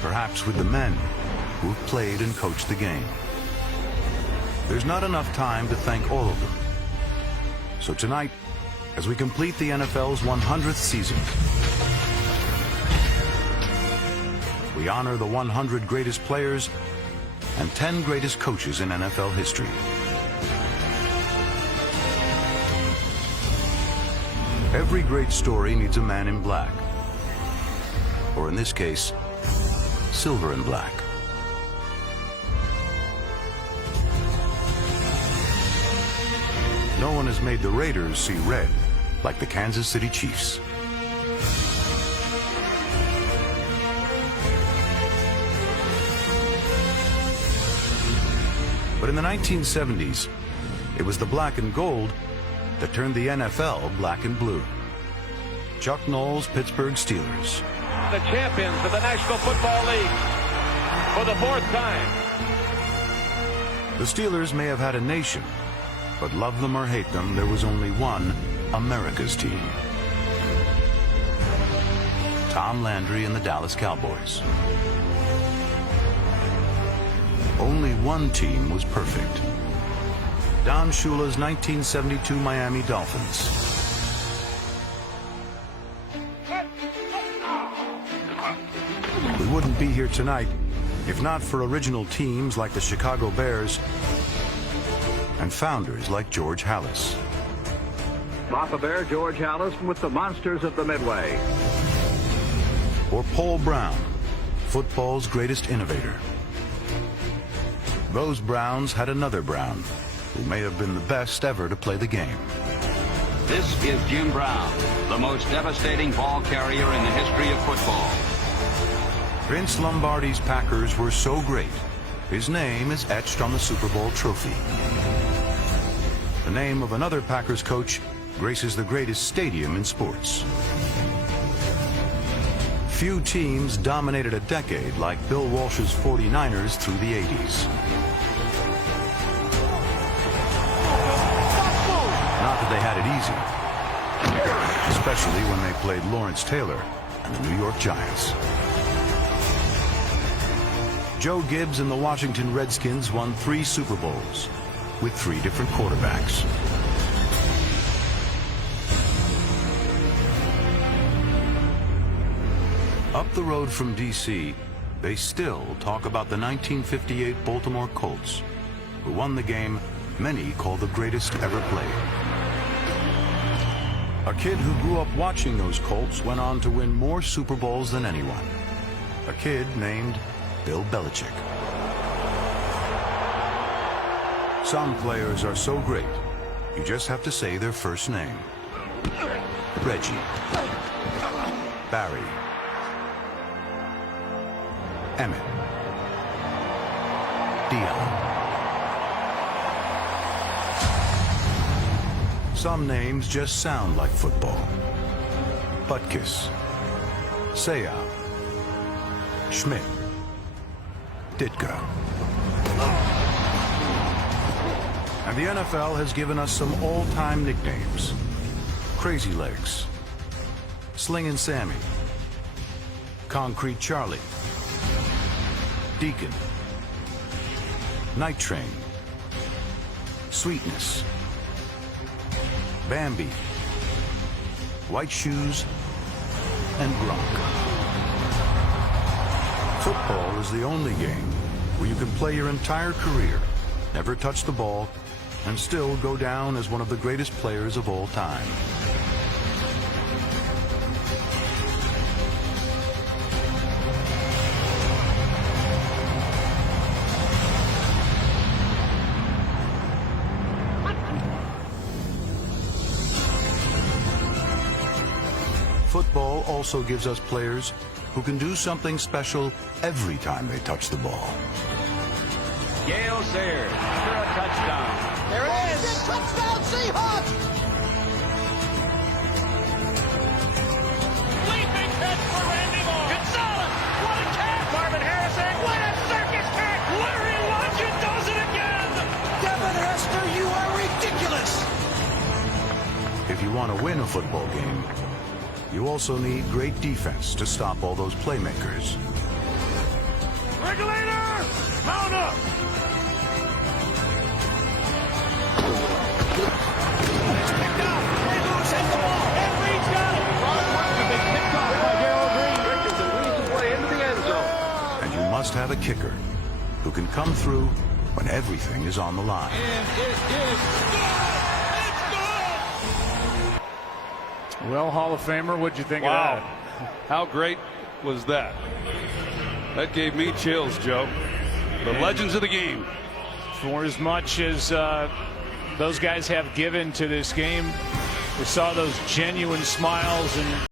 perhaps with the men who've played and coached the game. There's not enough time to thank all of them. So tonight, as we complete the NFL's 100th season, we honor the 100 greatest players and 10 greatest coaches in NFL history. Every great story needs a man in black, or in this case, silver and black. No one has made the Raiders see red like the Kansas City Chiefs. But in the 1970s, it was the black and gold that turned the NFL black and blue. Chuck Noll's Pittsburgh Steelers. The champions of the National Football League for the 4th time. The Steelers may have had a nation, but love them or hate them, there was only one America's team. Tom Landry and the Dallas Cowboys. Only one team was perfect. Don Shula's 1972 Miami Dolphins. We wouldn't be here tonight if not for original teams like the Chicago Bears and founders like George Halas. Papa Bear George Halas with the Monsters of the Midway. Or Paul Brown, football's greatest innovator. Those Browns had another Brown, who may have been the best ever to play the game. This is Jim Brown, the most devastating ball carrier in the history of football. Vince Lombardi's Packers were so great, his name is etched on the Super Bowl trophy. The name of another Packers coach graces the greatest stadium in sports. Few teams dominated a decade like Bill Walsh's 49ers through the 80s. Not that they had it easy, especially when they played Lawrence Taylor and the New York Giants. Joe Gibbs and the Washington Redskins won 3 Super Bowls with 3 different quarterbacks. Up the road from D.C., they still talk about the 1958 Baltimore Colts, who won the game many call the greatest ever played. A kid who grew up watching those Colts went on to win more Super Bowls than anyone. A kid named Bill Belichick. Some players are so great, you just have to say their first name. Reggie, Barry, Emmett, Dion. Some names just sound like football. Butkus, Seau, Schmidt, Ditka. And the NFL has given us some all-time nicknames. Crazy Legs, Slingin' Sammy, Concrete Charlie, Deacon, Night Train, Sweetness, Bambi, White Shoes, and Gronk. Football is the only game where you can play your entire career, never touch the ball, and still go down as one of the greatest players of all time. Football also gives us players who can do something special every time they touch the ball. Gale Sayers for a touchdown. There it is! Touchdown, Seahawks! Leaping catch for Randy Moss. Gonzalez, what a catch! Marvin Harrison, what a circus catch! Larry Luncheon does it again! Devin Hester, you are ridiculous! If you want to win a football game, you also need great defense to stop all those playmakers. Mount up. Picked off. Ray Lewis has the ball. And Reed's got it. Picked off by Darrell Green. And you must have a kicker who can come through when everything is on the line. And it is good. Well, Hall of Famer, what'd you think of that? How great was that? That gave me chills, Joe. The legends of the game. For as much as those guys have given to this game, we saw those genuine smiles and